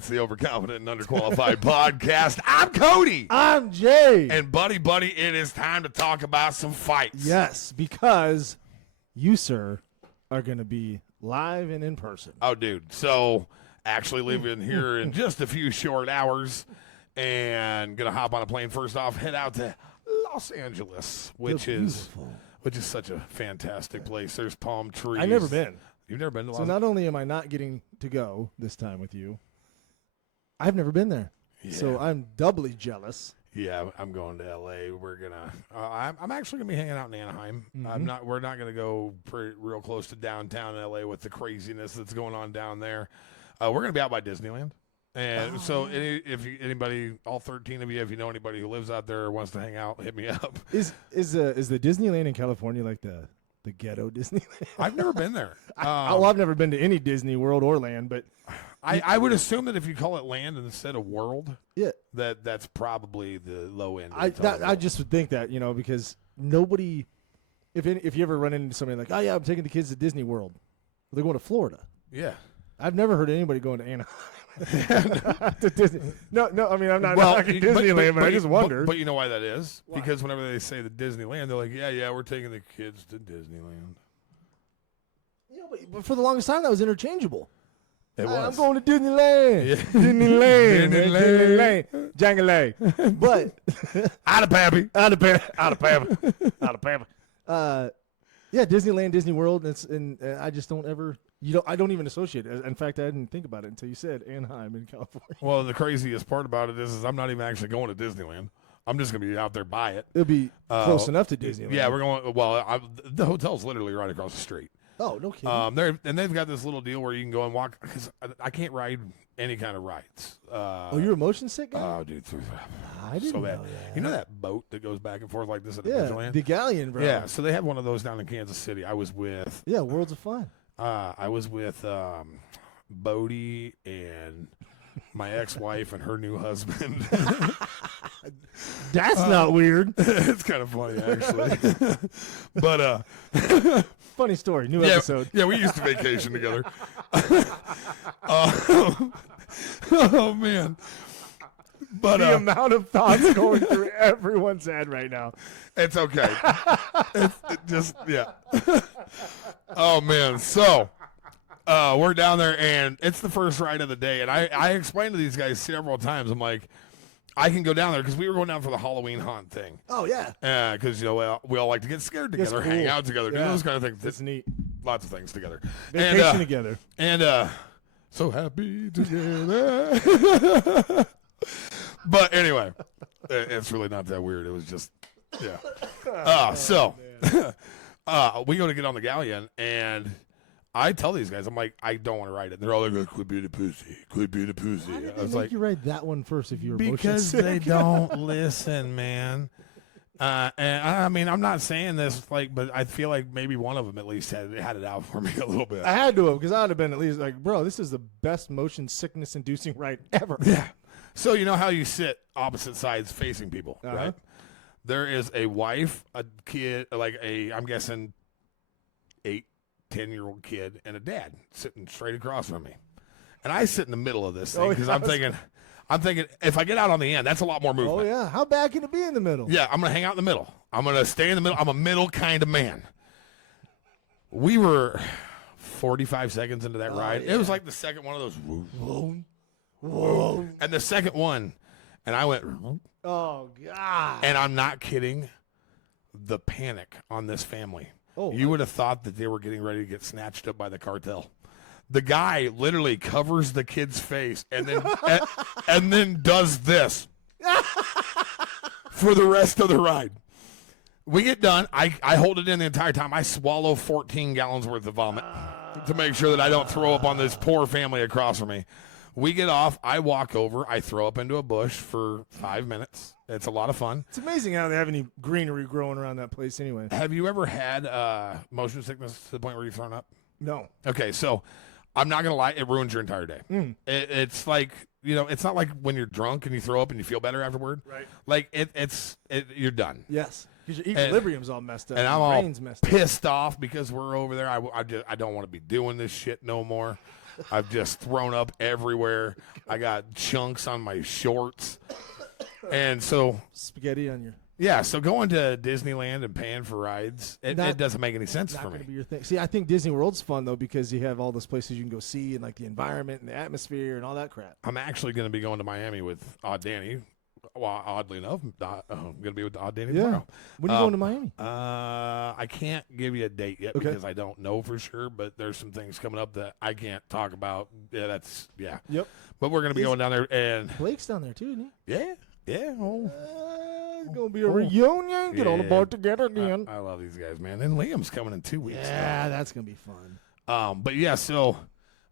It's the Overconfident and Underqualified podcast. I'm Cody. I'm Jay. And buddy, it is time to talk about some fights. Yes, because you, sir, are going to be live and in person. Oh, dude. So, actually leaving here in just a few short hours and going to hop on a plane. First off, head out to Los Angeles, which is such a fantastic place. There's palm trees. I've never been. You've never been to Los So not only am I not getting to go this time with you, I've never been there. Yeah. So I'm doubly jealous. Yeah, I'm going to L.A. We're gonna. I'm actually gonna be hanging out in Anaheim. Mm-hmm. We're not gonna go real close to downtown L.A. with the craziness that's going on down there. We're gonna be out by Disneyland. And anybody, all 13 of you, if you know anybody who lives out there or wants to hang out, hit me up. Is the Disneyland in California like the ghetto Disneyland? I've never been there. I've never been to any Disney World or land, but I would assume that if you call it land instead of world, yeah, that's probably the low end. I just would think that, because nobody, if you ever run into somebody like, oh yeah, I'm taking the kids to Disney World, they're going to Florida. Yeah, I've never heard anybody going to Anaheim. To Disney. No, I mean, I'm not knocking Disneyland, but I just wondered. But you know why that is? Why? Because whenever they say the Disneyland, they're like, yeah, we're taking the kids to Disneyland. Yeah, but for the longest time, that was interchangeable. It was. I'm going to Disneyland. Yeah. Disneyland. Jangale. But out of pappy. Yeah, Disneyland, Disney World, and I just don't ever. I don't even associate it. In fact, I didn't think about it until you said Anaheim in California. Well, the craziest part about it is I'm not even actually going to Disneyland. I'm just going to be out there by it. It'll be close enough to Disneyland. Yeah, we're going. Well, the hotel's literally right across the street. Oh, no kidding. They've got this little deal where you can go and walk, because I can't ride any kind of rides. You're a motion sick guy? Oh, dude. I didn't so bad. know that. You know that boat that goes back and forth like this at Yeah, Adventureland? the galleon, bro. Yeah, so they have one of those down in Kansas City. I was with... Yeah, Worlds of Fun. I was with Bodie and my ex-wife and her new husband. That's not weird. It's kind of funny, actually. But funny story. New episode. Yeah, we used to vacation together. Oh man! But the amount of thoughts going through everyone's head right now. It's okay. It just yeah. Oh man! So. We're down there, and it's the first ride of the day. And I explained to these guys several times. I'm like, I can go down there because we were going down for the Halloween haunt thing. Oh, yeah. Because, we all like to get scared together, hang out together, do those kind of things. That's neat. Lots of things together. Vacation together. And so happy together. But anyway, it's really not that weird. It was just, yeah. We go to get on the galleon, and I tell these guys, I'm like, I don't want to ride it. And they're all like, quit being a pussy. Quit being a pussy. Why did I was they make like, you ride that one first if you were because motion they sick? don't listen, man. And I mean, I'm not saying this but I feel like maybe one of them at least had it out for me a little bit. I had to have, because I would have been at least like, bro, this is the best motion sickness inducing ride ever. Yeah. So you know how you sit opposite sides facing people, Uh-huh. right? There is a wife, a kid, I'm guessing 8-10-year-old kid, and a dad sitting straight across from me. And I sit in the middle of this thing because I'm thinking if I get out on the end, that's a lot more movement. Oh, yeah. How bad can it be in the middle? Yeah, I'm going to hang out in the middle. I'm going to stay in the middle. I'm a middle kind of man. We were 45 seconds into that ride. Yeah. It was like the second one of those. Whoa. And the second one, and I went. Oh, God. And I'm not kidding. The panic on this family. Oh, You would have thought that they were getting ready to get snatched up by the cartel. The guy literally covers the kid's face and then and then does this for the rest of the ride. We get done. I hold it in the entire time. I swallow 14 gallons worth of vomit to make sure that I don't throw up on this poor family across from me. We get off. I walk over. I throw up into a bush for 5 minutes. It's a lot of fun. It's amazing how they have any greenery growing around that place anyway. Have you ever had motion sickness to the point where you've thrown up? No. Okay, so I'm not going to lie. It ruins your entire day. It's like, it's not like when you're drunk and you throw up and you feel better afterward. Right. Like, you're done. Yes. Because your equilibrium's all messed up. And I'm your all brain's messed up. pissed off because we're over there. I don't want to be doing this shit no more. I've just thrown up everywhere. I got chunks on my shorts. And so spaghetti on your. Yeah, so going to Disneyland and paying for rides, it doesn't make any sense for me. Not going to be your thing. See, I think Disney World's fun, though, because you have all those places you can go see and, like, the environment and the atmosphere and all that crap. I'm actually going to be going to Miami with Odd Danny. Well, oddly enough, I'm going to be with Odd Danny tomorrow. When are you going to Miami? I can't give you a date yet because I don't know for sure, but there's some things coming up that I can't talk about. Yep. But we're going to be going down there. And Blake's down there, too, isn't he? Yeah. It's going to be a reunion. Get all the board together again. I love these guys, man. And Liam's coming in 2 weeks. Yeah, that's going to be fun. But yeah, so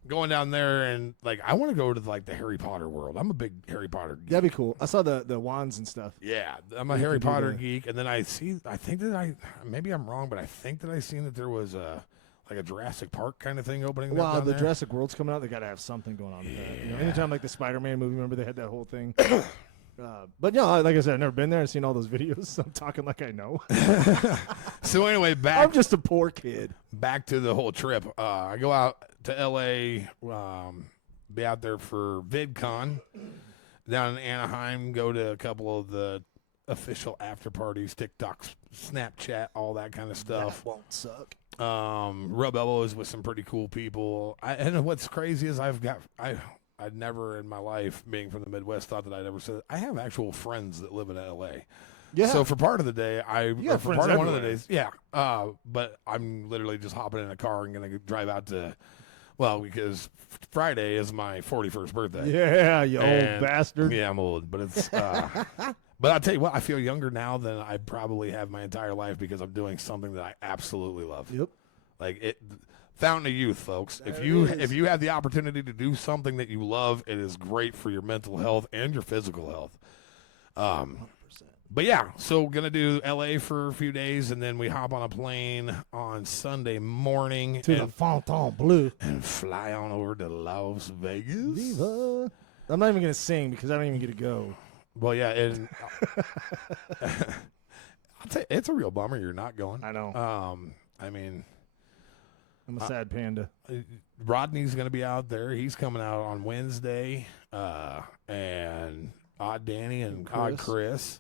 going down there and like I want to go to like the Harry Potter world. I'm a big Harry Potter geek. That'd be cool. I saw the wands and stuff. Yeah, I'm a Harry Potter geek. And then maybe I'm wrong, but I think that I seen that there was a Jurassic Park kind of thing opening. Wow, the Jurassic World's coming out. They got to have something going on with that. You know, anytime like the Spider-Man movie, remember they had that whole thing. But yeah, like I said, I've never been there. I've seen all those videos. So I'm talking like I know. So anyway, I'm just a poor kid. Back to the whole trip. I go out to L.A., be out there for VidCon. Down in Anaheim, go to a couple of the official after parties, TikTok, Snapchat, all that kind of stuff. That won't suck. Rub elbows with some pretty cool people. And what's crazy is I'd never in my life, being from the Midwest, thought that I'd ever said I have actual friends that live in L.A. Yeah. So for part of the day, for part of one of the days, but I'm literally just hopping in a car and going to drive out to, because Friday is my 41st birthday. Yeah, you old bastard. Yeah, I'm old, but it's, but I'll tell you what, I feel younger now than I probably have my entire life because I'm doing something that I absolutely love. Yep. Like it. Fountain of youth, folks. If you have the opportunity to do something that you love, it is great for your mental health and your physical health. 100%. But yeah, so gonna do LA for a few days, and then we hop on a plane on Sunday morning to the Fontainebleau and fly on over to Las Vegas. Viva. I'm not even gonna sing because I don't even get to go. Well, yeah, and I'll tell you, it's a real bummer you're not going. I know. I mean. I'm a sad panda. Rodney's going to be out there. He's coming out on Wednesday. And Odd Danny and Odd Chris.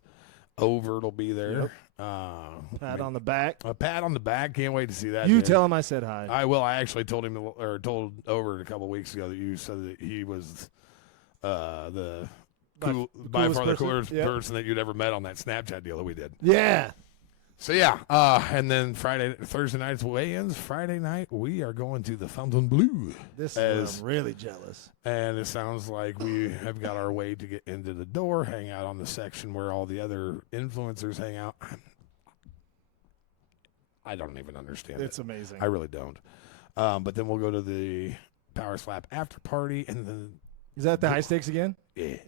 Overt will be there. Yep. Pat on the back. A pat on the back. Can't wait to see that. You tell him I said hi. I will. I actually told Overt a couple of weeks ago that you said that he was by far the coolest person that you'd ever met on that Snapchat deal that we did. Yeah. So, yeah, and then Thursday night's weigh-ins. Friday night, we are going to the Fontainebleau. This is I'm really jealous. And it sounds like we have got our way to get into the door, hang out on the section where all the other influencers hang out. I don't even understand It's amazing. I really don't. But then we'll go to the Powerslap after party. And then is that the high stakes again? Yeah.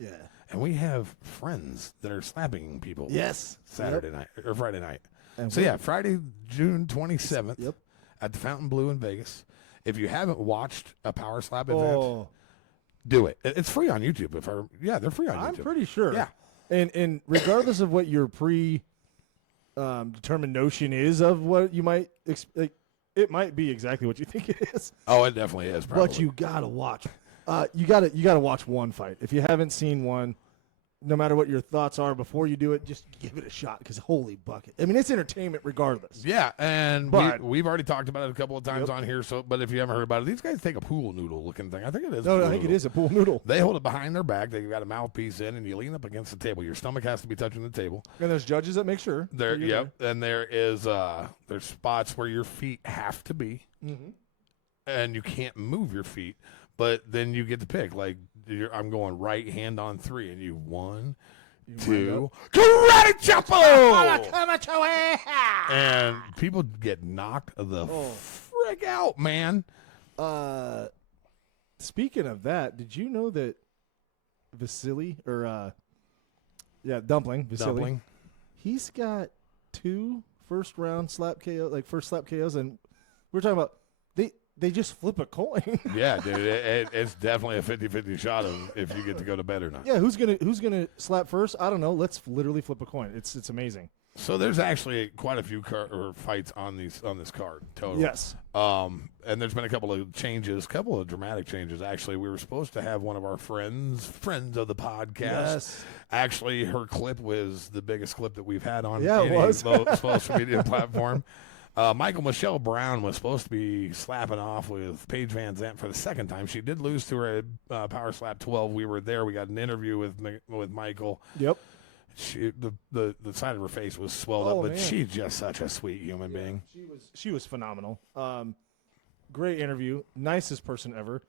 And we have friends that are slapping people. Yes. Saturday night or Friday night. And so, Friday, June 27th at the Fontainebleau in Vegas. If you haven't watched a Powerslap event, do it. It's free on YouTube. They're free on YouTube. I'm pretty sure. Yeah. And regardless of what your determined notion is of what you might expect, it might be exactly what you think it is. Oh, it definitely is, probably. But you got to watch. You gotta watch one fight. If you haven't seen one, no matter what your thoughts are before you do it, just give it a shot because holy bucket. I mean, it's entertainment regardless. Yeah, and we've already talked about it a couple of times on here. So, but if you haven't heard about it, these guys take a pool noodle looking thing. I think it is. No, I think it is a pool noodle. They hold it behind their back. They've got a mouthpiece in, and you lean up against the table. Your stomach has to be touching the table. And there's judges that make sure. And there is there's spots where your feet have to be, and you can't move your feet. But then you get to pick. Like, I'm going right hand on 3, and 1, 2, karate chopper! And people get knocked the frick out, man. Speaking of that, did you know that Vasily, Dumpling, he's got 2 first-round slap KO, first slap KOs, and we're talking about they just flip a coin. Yeah, dude, it's definitely a 50-50 shot of if you get to go to bed or not. Yeah, who's gonna slap first? I don't know. Let's literally flip a coin. It's amazing. So there's actually quite a few fights on this card total. Yes. And there's been a couple of dramatic changes. Actually, we were supposed to have one of our friends of the podcast. Yes. Actually, her clip was the biggest clip that we've had on Yeah, it any was. social media platform. Michelle Brown was supposed to be slapping off with Paige Van Zandt for the second time. She did lose to her at Powerslap 12. We were there. We got an interview with Michael. Yep. She the side of her face was swelled up, but she's just such a sweet human being. She was phenomenal. Great interview, nicest person ever.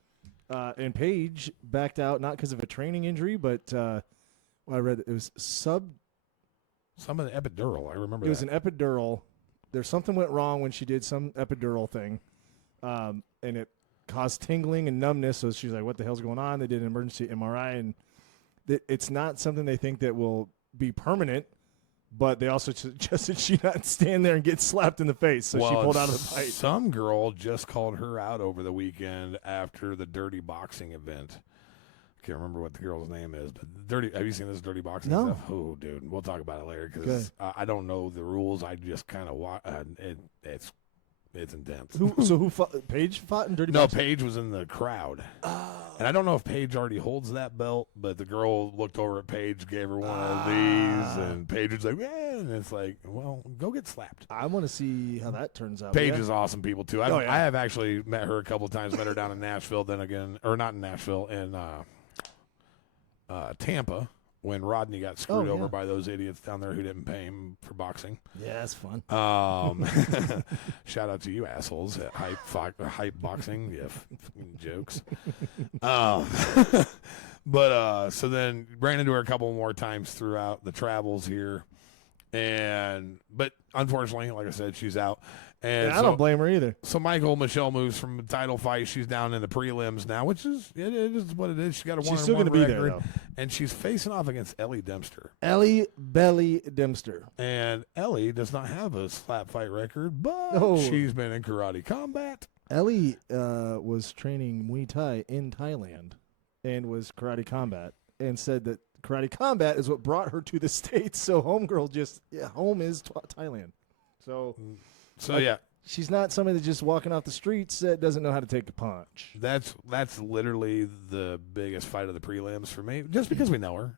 And Paige backed out not because of a training injury, but I read it was some of the epidural. I remember it was an epidural. There's something went wrong when she did some epidural thing, and it caused tingling and numbness. So she's like, "What the hell's going on?" They did an emergency MRI, and it's not something they think that will be permanent, but they also suggested she not stand there and get slapped in the face, so she pulled out of the fight. Some girl just called her out over the weekend after the dirty boxing event. I can't remember what the girl's name is, but have you seen this dirty boxing stuff? Oh, dude, we'll talk about it later because I don't know the rules. I just kind of watch. It's intense. Who fought? Paige fought in dirty boxing? No, Paige was in the crowd. And I don't know if Paige already holds that belt, but the girl looked over at Paige, gave her one of these, and Paige was like, "Yeah," and it's like, well, go get slapped. I want to see how that turns out. Paige is awesome people, too. I have actually met her a couple of times, met her down in Nashville, then again, or not in Nashville, in Tampa, when Rodney got screwed over by those idiots down there who didn't pay him for boxing. Yeah, that's fun. Shout out to you assholes at Hype Boxing. Yeah, jokes. But so then ran into her a couple more times throughout the travels here. But unfortunately, like I said, she's out. And I don't blame her either. So Michelle moves from a title fight. She's down in the prelims now, which is it is what it is. She got a 1-1 record. She's still going to be there, though. And she's facing off against Ellie Dempster. Ellie Belly Dempster. And Ellie does not have a slap fight record, but she's been in karate combat. Ellie was training Muay Thai in Thailand and was karate combat and said that karate combat is what brought her to the States. So homegirl home is Thailand. So yeah. She's not somebody that's just walking off the streets that doesn't know how to take a punch. That's literally the biggest fight of the prelims for me, just because we know her.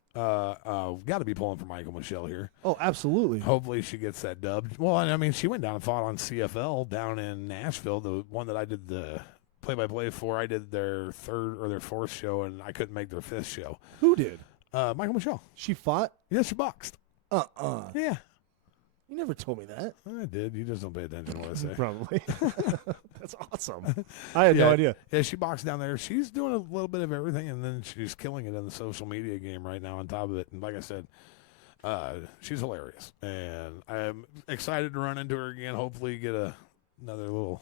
Got to be pulling for Michelle here. Oh, absolutely. Hopefully she gets that dub. Well, I mean, she went down and fought on CFL down in Nashville, the one that I did the play-by-play for. I did their third or their fourth show, and I couldn't make their fifth show. Who did? Michelle. She fought? Yeah, she boxed. Yeah. You never told me that. I did. You just don't pay attention to what I say. Probably. That's awesome. I had no idea. Yeah, she boxed down there. She's doing a little bit of everything, and then she's killing it in the social media game right now on top of it. And like I said, she's hilarious. And I'm excited to run into her again, hopefully get another little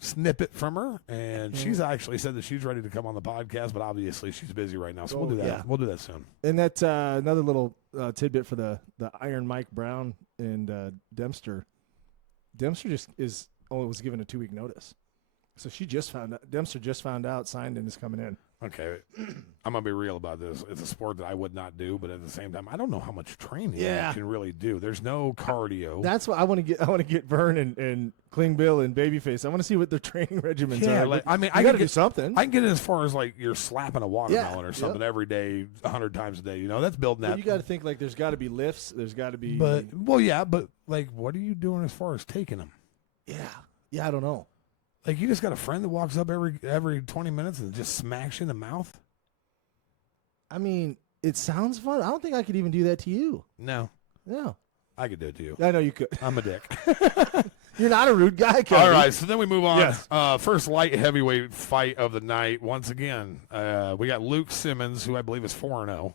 snippet from her. And she's actually said that she's ready to come on the podcast, but obviously she's busy right now. So we'll do that. Yeah. We'll do that soon. And that's another little tidbit for the Iron Mike Brown and Dempster. Dempster was given a 2-week notice. So Dempster just found out, signed, and is coming in. Okay, I'm gonna be real about this. It's a sport that I would not do, but at the same time, I don't know how much training you can really do. There's no cardio. That's what I want to get. I want to get Vern and Kling Bill and Babyface. I want to see what their training regimens are. Like, I mean, I got to do something. I can get it as far as like you're slapping a watermelon or something every day, 100 times a day. You know, that's building that. You got to think like there's got to be lifts. There's got to be. But like, what are you doing as far as taking them? Yeah, I don't know. Like, you just got a friend that walks up every 20 minutes and just smacks you in the mouth? I mean, it sounds fun. I don't think I could even do that to you. No. No. I could do it to you. I know you could. I'm a dick. You're not a rude guy, Cody. All right, so then we move on. Yes. First light heavyweight fight of the night. Once again, we got Luke Simmons, who I believe is 4-0.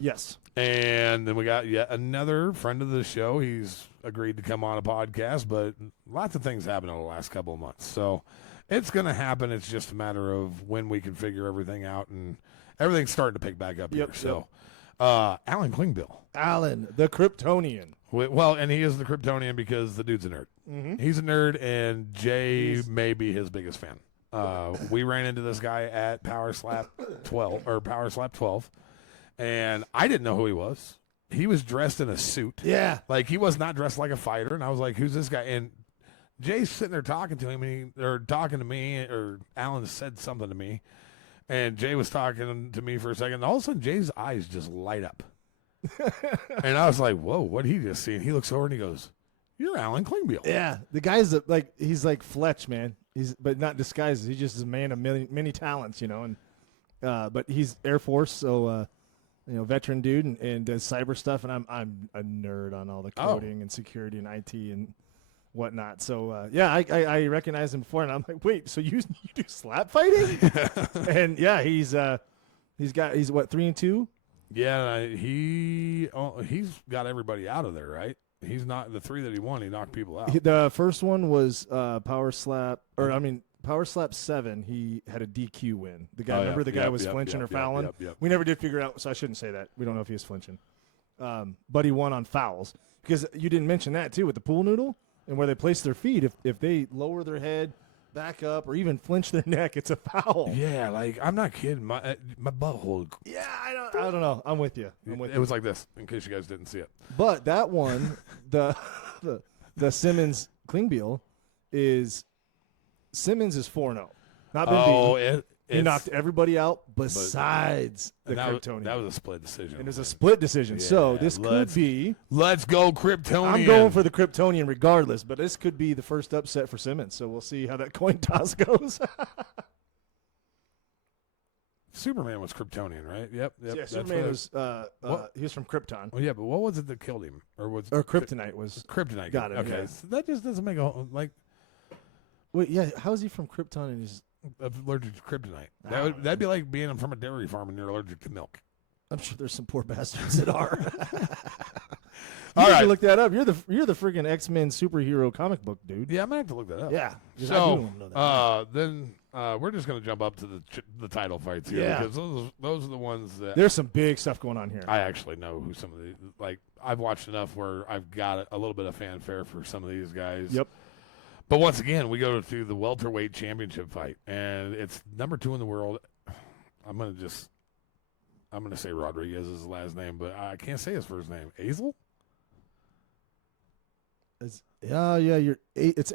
Yes. And then we got yet another friend of the show. He's agreed to come on a podcast, but lots of things happened in the last couple of months. So it's going to happen. It's just a matter of when we can figure everything out, and everything's starting to pick back up here. So Alan Klingbill. Alan, the Kryptonian. Well, and he is the Kryptonian because the dude's a nerd. Mm-hmm. He's a nerd, and Jay may be his biggest fan. We ran into this guy at Powerslap 12, and I didn't know who he was. he was dressed in a suit. Yeah. Like, he was not dressed like a fighter. And I was like, who's this guy? And Jay's sitting there talking to him, or talking to me, or Alan said something to me. And Jay was talking to me for a second. And all of a sudden, Jay's eyes just light up. And I was like, whoa, what did he just see? And he looks over and he goes, you're Alan Klingbeil. Yeah. The guy's he's like Fletch, man. But not disguised. He's just a man of many talents, And but he's Air Force, so veteran dude, and does cyber stuff. And I'm a nerd on all the coding and security and IT and whatnot. So I recognized him before, and I'm like, wait, so you do slap fighting? And yeah, he's what, 3-2? Yeah, he's got everybody out of there, right? He's not the 3 that he won. He knocked people out. The first one was Powerslap 7. He had a DQ win. The guy, remember the guy was flinching or fouling? Yep. We never did figure out, so I shouldn't say that. We don't know if he was flinching. But he won on fouls because you didn't mention that too with the pool noodle and where they place their feet. If they lower their head, back up, or even flinch their neck, it's a foul. Yeah, like, I'm not kidding. My butthole. Yeah, I don't know. I'm with you. It was like this, in case you guys didn't see it. But that one, the Simmons Klingbeil Simmons is 4-0. Not been beaten. He knocked everybody out besides the Kryptonian. That was a split decision. And it was a split decision. Yeah, so this could be. Let's go Kryptonian. I'm going for the Kryptonian regardless, but this could be the first upset for Simmons. So we'll see how that coin toss goes. Superman was Kryptonian, right? Yep. Yeah, Superman was. He was from Krypton. Well, yeah, but what was it that killed him? Or Kryptonite was. Kryptonite. Got it. Okay, Yeah. so that just doesn't make like. Wait, yeah. How is he from Krypton and he's allergic to kryptonite? That'd be like being from a dairy farm and you're allergic to milk. I'm sure there's some poor bastards that are. All right, look that up. You're the freaking X-Men superhero comic book dude. Yeah, I'm gonna have to look that up. Yeah. So then we're just gonna jump up to the title fights here because those are the ones that there's some big stuff going on here. I actually know who some of the I've watched enough where I've got a little bit of fanfare for some of these guys. Yep. But once again, we go to the welterweight championship fight, and it's number 2 in the world. I'm gonna say Rodriguez is his last name, but I can't say his first name. Azel? It's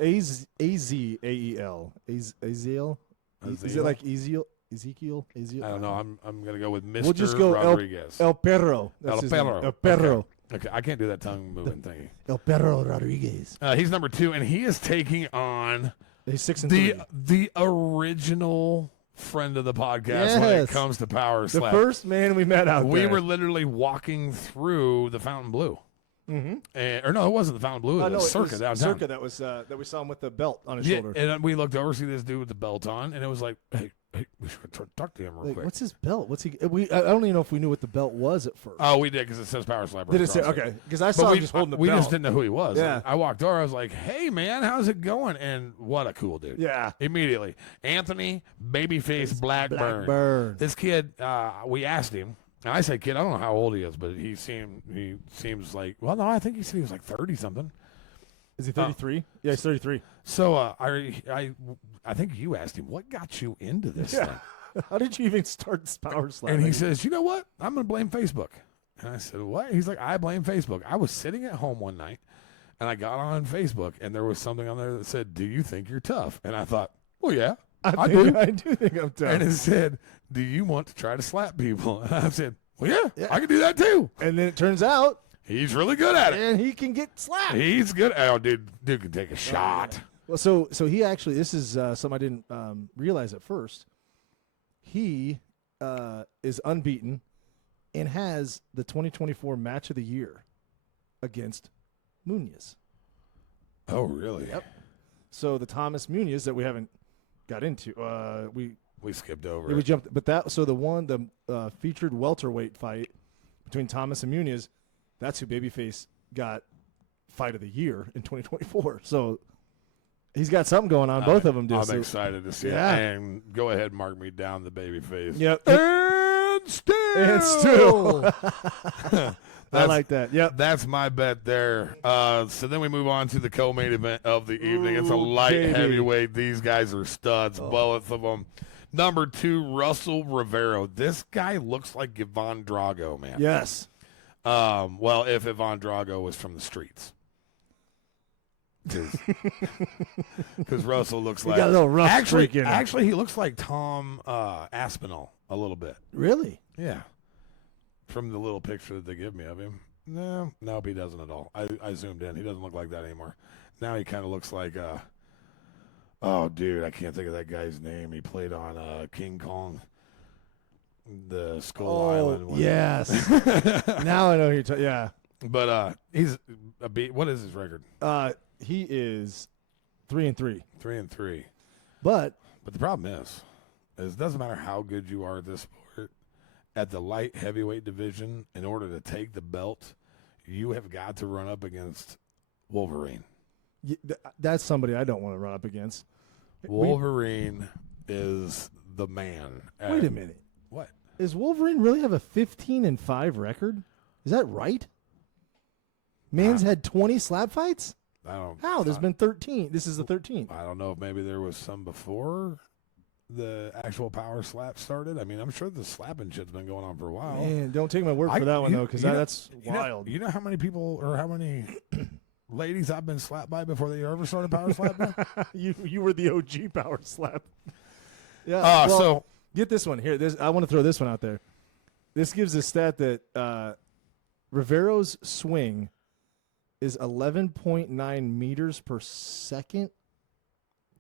A-Z-A-E-L. Aziel? Is it like Ezekiel? I don't know. I'm gonna go with Mr. We'll just go Rodriguez. El Perro. El Perro. El Perro. Okay, I can't do that tongue moving thingy. El Perro Rodriguez. He's number 2, and he is taking on He's 6-3. The original friend of the podcast when it comes to Powerslap. The first man we met out there. We were literally walking through the Fountain Blue. Mm-hmm. Or no, it wasn't the Fountain Blue. It was Circa downtown. Circa that was that we saw him with the belt on his shoulder. And we looked over, see this dude with the belt on, and it was like, hey, we should talk to him real quick. What's his belt? What's he? I don't even know if we knew what the belt was at first. Oh, we did because it says Powerslap. Did it say okay? Because I saw him just holding the we belt. We just didn't know who he was. Yeah. I walked over. I was like, hey man, how's it going? And what a cool dude. Yeah. Immediately, Anthony Babyface Blackburn. This kid, we asked him. And I said, kid, I don't know how old he is, but he seems like, well, no, I think he said he was like 30-something. Is he 33? Yeah, he's 33. So I think you asked him, what got you into this thing? How did you even start Powerslap? And he says, you know what? I'm going to blame Facebook. And I said, what? He's like, I blame Facebook. I was sitting at home one night, and I got on Facebook, and there was something on there that said, do you think you're tough? And I thought, well, yeah. I do think I'm tough. And it said, do you want to try to slap people? And I said, well, yeah, I can do that too. And then it turns out he's really good at it. And he can get slapped. He's good. Oh, dude can take a shot. Yeah. Well, so he actually, this is something I didn't realize at first. He is unbeaten and has the 2024 match of the year against Munoz. Oh, really? Yep. So the Thomas Munoz that we haven't got into, we skipped over. Yeah, we jumped, but the featured welterweight fight between Thomas and Munoz, that's who Babyface got fight of the year in 2024. So he's got something going on. Both of them do. I'm excited to see it. And go ahead and mark me down the Babyface. Yep. And still. I like that. Yep. That's my bet there. So then we move on to the co-main event of the evening. It's a light heavyweight. These guys are studs, both of them. Number 2, Russell Rivero. This guy looks like Ivan Drago, man. Yes. Well, if Ivan Drago was from the streets. Because Russell looks like got a little rough streak in him. Actually, he looks like Tom Aspinall a little bit. Really? Yeah. From the little picture that they give me of him. No, he doesn't at all. I zoomed in. He doesn't look like that anymore. Now he kind of looks like oh, dude, I can't think of that guy's name. He played on King Kong, the Skull Island one. Yes. Now I know who you're talking. Yeah. But he's a beat. What is his record? He is 3-3. 3-3. But the problem is it doesn't matter how good you are at this sport. At the light heavyweight division, in order to take the belt, you have got to run up against Wolverine. That's somebody I don't want to run up against. Wolverine is the man. Wait a minute. What? Does Wolverine really have a 15-5 record? Is that right? Man's had 20 slap fights? I don't. How? There's been 13. This is the 13th. I don't know if maybe there was some before the actual power slap started. I mean, I'm sure the slapping shit's been going on for a while. Man, don't take my word for that one, though, because that's wild. You know how many people or how many ladies I've been slapped by before they ever started power slapping? You were the OG power slap. Yeah. So get this one here. I want to throw this one out there. This gives a stat that Rivero's swing is 11.9 meters per second,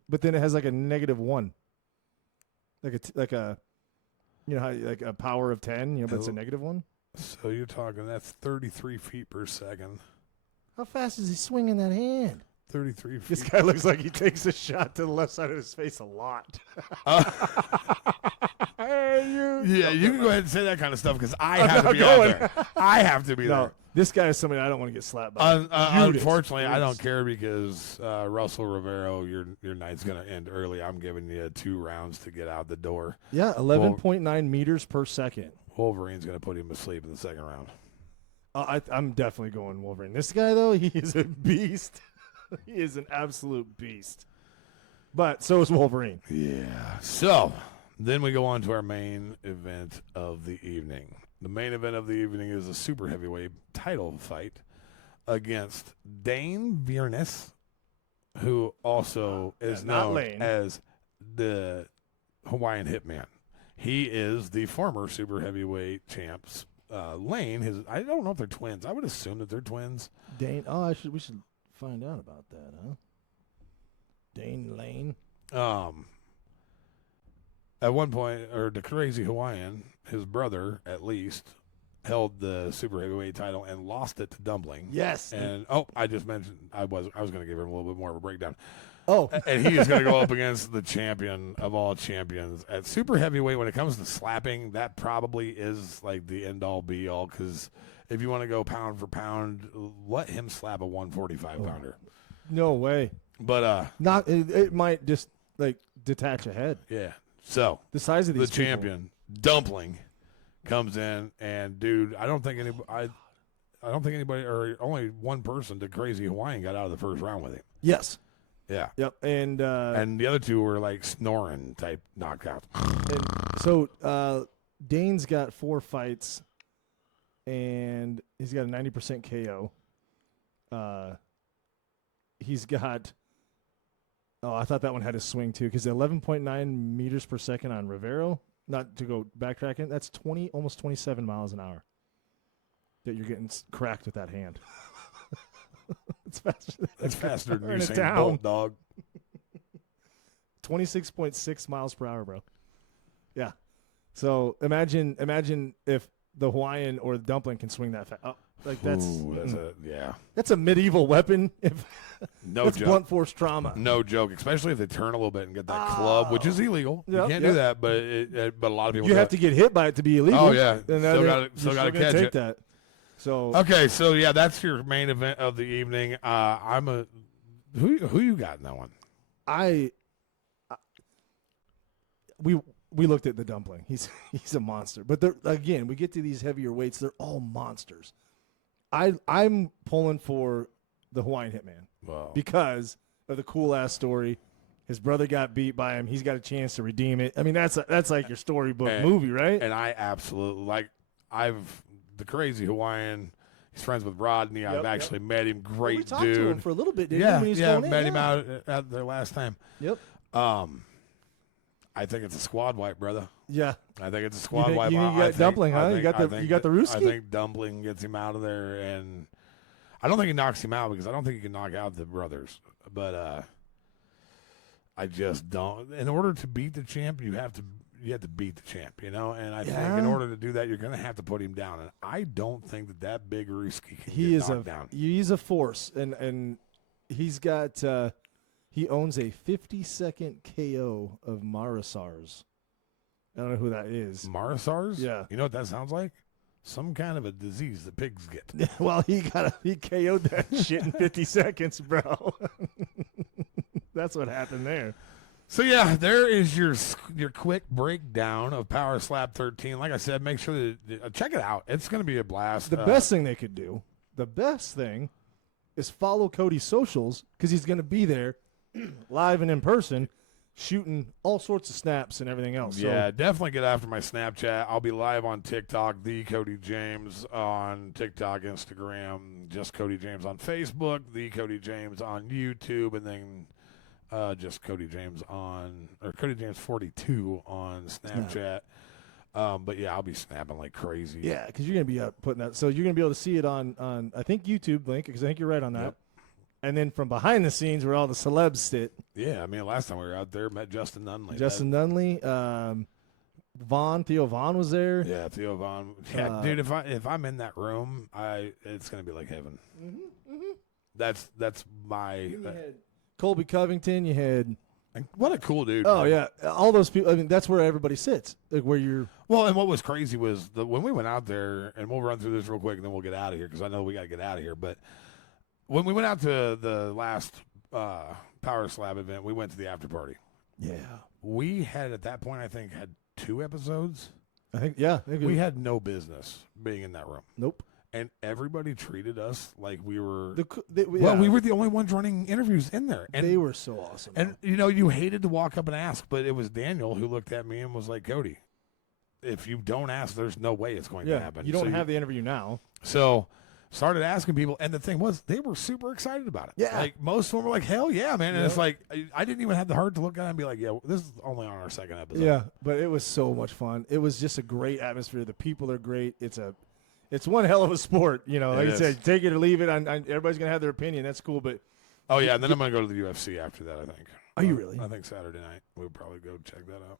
but then it has like a -1, like a you know how like a power of 10, but it's a -1. So you're talking that's 33 feet per second. How fast is he swinging that hand? 33 feet. This guy looks like he takes a shot to the left side of his face a lot. Yeah, you can go ahead and say that kind of stuff because I have to be out there. I have to be there. This guy is somebody I don't want to get slapped by. Unfortunately, I don't care because Russell Rivero, your night's going to end early. I'm giving you 2 rounds to get out the door. Yeah, 11.9 meters per second. Wolverine's going to put him to sleep in the second round. I'm definitely going Wolverine. This guy, though, he is a beast. He is an absolute beast. But so is Wolverine. Yeah. So then we go on to our main event of the evening. The main event of the evening is a super heavyweight title fight against Dane Viernes, who also is known as the Hawaiian Hitman. He is the former super heavyweight champs. Lane, I don't know if they're twins. I would assume that they're twins. Dane. We should find out about that, huh? Dane Lane. At one point, or the crazy Hawaiian, his brother at least, held the super heavyweight title and lost it to Dumpling. Yes. And I just mentioned I was going to give him a little bit more of a breakdown. Oh. And he is going to go up against the champion of all champions at super heavyweight. When it comes to slapping, that probably is like the end all be all. Because if you want to go pound for pound, let him slap a 145 pounder. No way. But it might just like detach a head. Yeah. So the size of these champion Dumpling comes in, and dude, I don't think anybody or only one person, the crazy Hawaiian, got out of the first round with him. Yes. Yeah. Yep. And the other two were like snoring type knockouts. So Dane's got 4 fights, and he's got a 90% KO. He's got. Oh, I thought that one had a swing too, because 11.9 meters per second on Rivero. Not to go backtracking, that's almost 27 miles an hour. That you're getting cracked with that hand. It's faster. That's faster than Usain Bolt, dog. 26.6 miles per hour, bro. Yeah. So imagine if the Hawaiian or the Dumpling can swing that fast. Oh, like that's a medieval weapon. That's joke. Blunt force trauma. No joke, especially if they turn a little bit and get that club, which is illegal. You can't do that, but a lot of people. You have to get hit by it to be illegal. Oh yeah, and still got to catch it. That. So okay, so yeah, that's your main event of the evening. Who you got in that one? We looked at the Dumpling. He's a monster. But again, we get to these heavier weights. They're all monsters. I'm pulling for the Hawaiian Hitman because of the cool ass story. His brother got beat by him. He's got a chance to redeem it. I mean, that's like your storybook movie, right? And I absolutely I've the crazy Hawaiian. He's friends with Rodney. I've actually met him. We Great talked dude. to him for a little bit, didn't we, Yeah, when he was yeah. going in? Met him out at their last time. Yep. I think it's a squad wipe, brother. Yeah. I think it's a squad wipe. You got Dumpling, huh? You got the Rooski? I think Dumpling gets him out of there, and I don't think he knocks him out because I don't think he can knock out the brothers. But I just don't. In order to beat the champ, you have to beat the champ, you know. And I think in order to do that, you're going to have to put him down. And I don't think that big Rooski can get knocked down. He's a force, and he's got he owns a 50-second KO of Marisars. I don't know who that is. Marisars? Yeah. You know what that sounds like? Some kind of a disease that pigs get. Well, he KO'd that shit in 50 seconds, bro. That's what happened there. So, yeah, there is your quick breakdown of Powerslap 13. Like I said, make sure that check it out. It's going to be a blast. The best thing they could do, is follow Cody's socials because he's going to be there live and in person shooting all sorts of snaps and everything else. Yeah, definitely get after my Snapchat. I'll be live on TikTok, the Cody James on TikTok, Instagram, just Cody James on Facebook, the Cody James on YouTube, and then just Cody James Cody James 42 on Snapchat. But yeah, I'll be snapping like crazy. Yeah, because you're gonna be putting that. So you're gonna be able to see it on I think YouTube link because I think you're right on that. Yep. And then from behind the scenes where all the celebs sit. Yeah, I mean last time we were out there, met Justin Nunley. Theo Vaughn was there. Yeah, Theo Vaughn. Yeah, dude, if I'm in that room, it's gonna be like heaven. That's my. You had Colby Covington. You had. What a cool dude. Oh, yeah. All those people. I mean, that's where everybody sits. Like where you're. Well, and what was crazy was when we went out there, and we'll run through this real quick, and then we'll get out of here because I know we got to get out of here. But when we went out to the last Powerslap event, we went to the after party. Yeah. We had, at that point, I think, had 2 episodes. I think, yeah. We had no business being in that room. Nope. And everybody treated us like we were. We were the only ones running interviews in there. And they were so awesome. And, you hated to walk up and ask, but it was Daniel who looked at me and was like, Cody, if you don't ask, there's no way it's going to happen. You don't have the interview now. So started asking people, and the thing was, they were super excited about it. Yeah. Like, most of them were like, hell yeah, man. And it's like, I didn't even have the heart to look at it and be like, yeah, this is only on our 2nd episode. Yeah, but it was so much fun. It was just a great atmosphere. The people are great. It's one hell of a sport, Like I said, take it or leave it. Everybody's gonna have their opinion. That's cool, but oh yeah, and then I'm gonna go to the UFC after that. I think. Are you really? I think Saturday night we'll probably go check that out.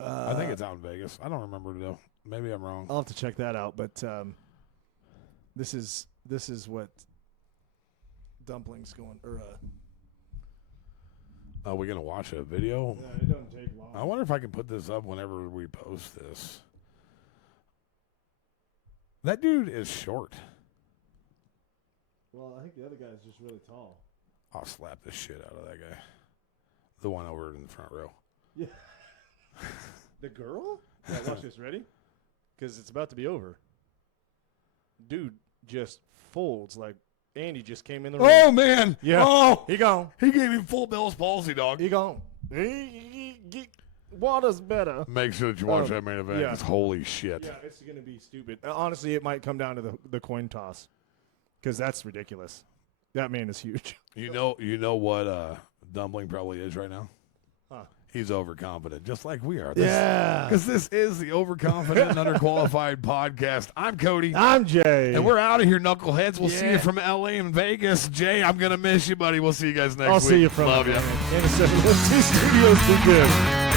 I think it's out in Vegas. I don't remember though. Maybe I'm wrong. I'll have to check that out. But this is what Dumpling's going. Are we gonna watch a video? Yeah, it doesn't take long. I wonder if I can put this up whenever we post this. That dude is short. Well, I think the other guy is just really tall. I'll slap the shit out of that guy. The one over in the front row. Yeah. The girl? Yeah, watch this. Ready? Because it's about to be over. Dude just folds like Andy just came in the room. Oh, man. Yeah. Oh. He gone. He gave him full Bell's palsy, dog. He gone. Water's better. Make sure that you watch that main event. Yeah. It's holy shit. Yeah, it's going to be stupid. Honestly, it might come down to the coin toss because that's ridiculous. That man is huge. You know what Dumpling probably is right now? Huh. He's overconfident, just like we are. Yeah. Because this is the Overconfident and Underqualified podcast. I'm Cody. I'm Jay. And we're out of here, knuckleheads. We'll see you from L.A. and Vegas. Jay, I'm going to miss you, buddy. We'll see you guys next week. I'll see you from Love you. In the Studios. Too good.